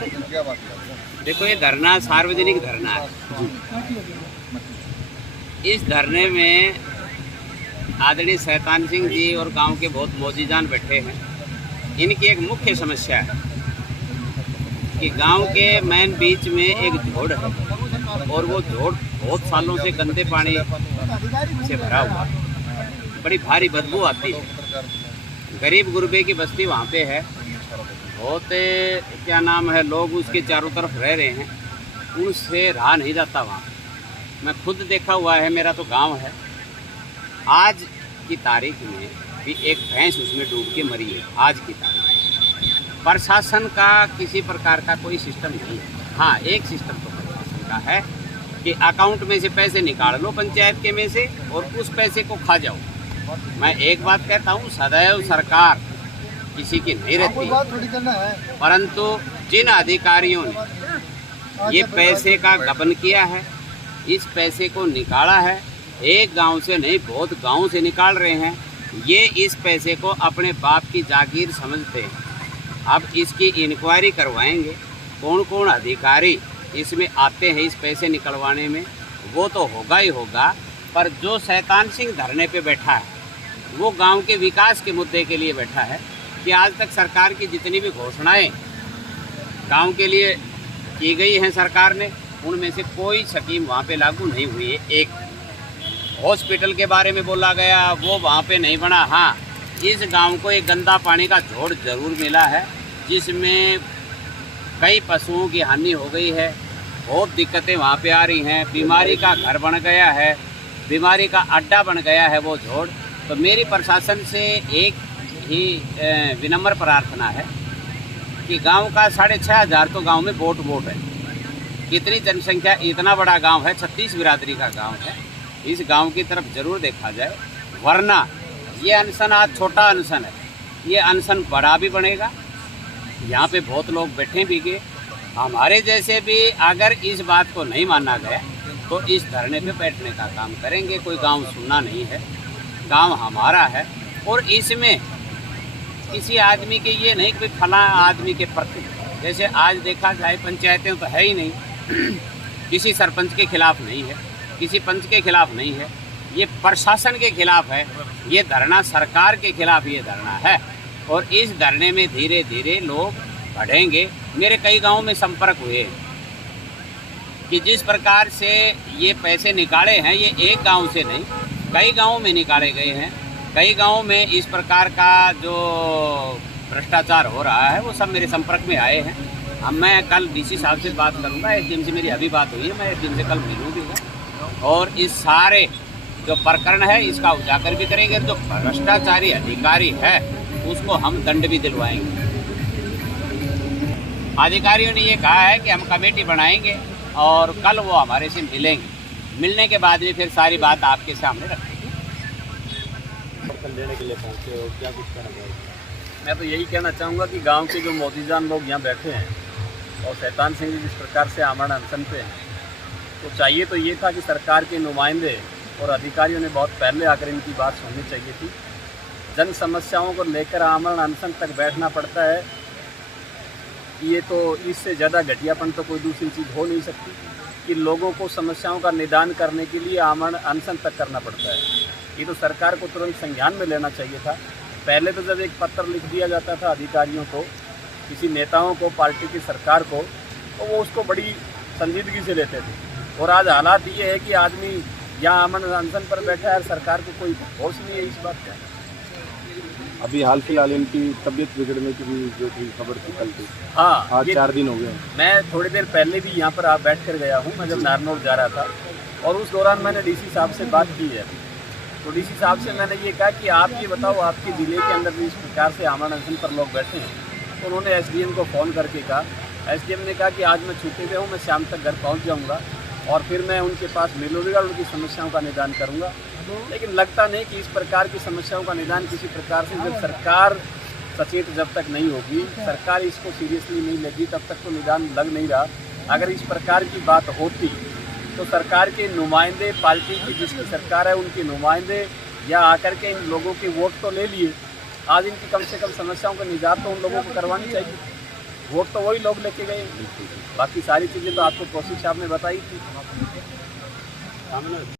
देखो, ये धरना सार्वजनिक धरना है। इस धरने में आदरणीय शैतान सिंह जी और गांव के बहुत मौजीजान बैठे हैं। इनकी एक मुख्य समस्या है कि गांव के मेन बीच में एक झोड़ है और वो झोड़ बहुत सालों से गंदे पानी से भरा हुआ है। बड़ी भारी बदबू आती है। गरीब गुरबे की बस्ती वहाँ पे है। बहुत क्या नाम है, लोग उसके चारों तरफ रह रहे हैं, उनसे रहा नहीं जाता वहाँ। मैं खुद देखा हुआ है, मेरा तो गांव है। आज की तारीख में भी एक भैंस उसमें डूब के मरी है। आज की तारीख प्रशासन का किसी प्रकार का कोई सिस्टम नहीं है। हाँ, एक सिस्टम तो प्रशासन का है कि अकाउंट में से पैसे निकाल लो पंचायत के में से और उस पैसे को खा जाओ। मैं एक बात कहता हूँ, सदैव सरकार किसी की नहीं रहती, परंतु जिन अधिकारियों ने ये पैसे का गबन किया है, इस पैसे को निकाला है, एक गांव से नहीं बहुत गांव से निकाल रहे हैं। ये इस पैसे को अपने बाप की जागीर समझते हैं। अब इसकी इंक्वायरी करवाएंगे, कौन कौन अधिकारी इसमें आते हैं इस पैसे निकलवाने में, वो तो होगा ही होगा। पर जो शैतान सिंह धरने पे बैठा है वो गांव के विकास के मुद्दे के लिए बैठा है कि आज तक सरकार की जितनी भी घोषणाएं गांव के लिए की गई हैं सरकार ने, उनमें से कोई स्कीम वहाँ पे लागू नहीं हुई है। एक हॉस्पिटल के बारे में बोला गया, वो वहाँ पे नहीं बना। हाँ, इस गांव को एक गंदा पानी का झोड़ जरूर मिला है, जिसमें कई पशुओं की हानि हो गई है। बहुत दिक्कतें वहाँ पे आ रही हैं। बीमारी का घर बन गया है, बीमारी का अड्डा बन गया है वो झोड़। तो मेरी प्रशासन से एक ही विनम्र प्रार्थना है कि गांव का 6,500 तो गांव में वोट है। कितनी जनसंख्या, इतना बड़ा गांव है, 36 बिरादरी का गांव है। इस गांव की तरफ जरूर देखा जाए, वरना ये अनशन आज छोटा अनशन है, ये अनशन बड़ा भी बनेगा। यहाँ पे बहुत लोग बैठे भी गए। हमारे जैसे भी अगर इस बात को नहीं माना गया तो इस धरने पे बैठने का काम करेंगे। कोई गांव सुनना नहीं है, गांव हमारा है। और इसमें किसी आदमी के ये नहीं कि फला आदमी के प्रति, जैसे आज देखा जाए पंचायतें तो है ही नहीं, किसी सरपंच के खिलाफ नहीं है, किसी पंच के खिलाफ नहीं है, ये प्रशासन के खिलाफ है। ये धरना सरकार के खिलाफ ये धरना है और इस धरने में धीरे धीरे लोग बढ़ेंगे। मेरे कई गाँव में संपर्क हुए कि जिस प्रकार से ये पैसे निकाले हैं, ये एक गांव से नहीं कई गांवों में निकाले गए हैं। कई गांवों में इस प्रकार का जो भ्रष्टाचार हो रहा है वो सब मेरे संपर्क में आए हैं। अब मैं कल डीसी साहब से बात करूंगा, एसडीएम से मेरी अभी बात हुई है, मैं एसडीएम से कल मिलूंगा और इस सारे जो प्रकरण है इसका उजागर भी करेंगे। जो भ्रष्टाचारी अधिकारी है उसको हम दंड भी दिलवाएंगे। अधिकारियों ने ये कहा है कि हम कमेटी बनाएंगे और कल वो हमारे से मिलेंगे। मिलने के बाद भी फिर सारी बात आपके सामने रखेंगे। लेने के लिए पहुँचे हो, क्या कुछ कहना चाहोगे? मैं तो यही कहना चाहूँगा कि गांव के जो मौजूदान लोग यहाँ बैठे हैं और शैतान सिंह जी जिस प्रकार से आमरण अनशन पे हैं, तो चाहिए तो ये था कि सरकार के नुमाइंदे और अधिकारियों ने बहुत पहले आकर इनकी बात सुननी चाहिए थी। जन समस्याओं को लेकर आमरण अनशन तक बैठना पड़ता है, ये तो इससे ज़्यादा घटियापन तो कोई दूसरी चीज़ हो नहीं सकती कि लोगों को समस्याओं का निदान करने के लिए आमरण अनशन तक करना पड़ता है। ये तो सरकार को तुरंत संज्ञान में लेना चाहिए था। पहले तो जब एक पत्र लिख दिया जाता था अधिकारियों को, किसी नेताओं को, पार्टी की सरकार को, तो वो उसको बड़ी संजीदगी से लेते थे। और आज हालात ये है कि आदमी यहाँ आमरण अनशन पर बैठा है और सरकार को कोई होश नहीं है इस बात का। अभी हाल फिलहाल इनकी तबीयत बिगड़ने की भी जो थी खबर थी कल थी। हाँ, आज 4 दिन हो गए। मैं थोड़ी देर पहले भी यहाँ पर आप बैठ कर गया हूँ, मैं जब नारनौल जा रहा था और उस दौरान मैंने डीसी साहब से बात की है। तो डीसी साहब से मैंने ये कहा कि आप ये बताओ, आपके ज़िले के अंदर भी इस प्रकार से आमरण अनशन पर लोग बैठे हैं। तो उन्होंने एसडीएम को फ़ोन करके कहा, एसडीएम ने कहा कि आज मैं छुट्टी पे हूँ, मैं शाम तक घर पहुँच जाऊँगा और फिर मैं उनके पास मिलूँगा और उनकी समस्याओं का निदान करूँगा। लेकिन लगता नहीं कि इस प्रकार की समस्याओं का निदान किसी प्रकार से, जब सरकार सचेत जब तक नहीं होगी, सरकार इसको सीरियसली नहीं लेगी, तब तक तो निदान लग नहीं रहा। अगर इस प्रकार की बात होती तो सरकार के नुमाइंदे, पार्टी की जिसकी सरकार है उनके नुमाइंदे या आकर के इन लोगों के वोट तो ले लिए, आज इनकी कम से कम समस्याओं का निदान तो उन लोगों को करवानी चाहिए। वोट तो वही लोग लेके गए, बाकी सारी चीज़ें तो आपको कौशिक साहब ने बताई थी।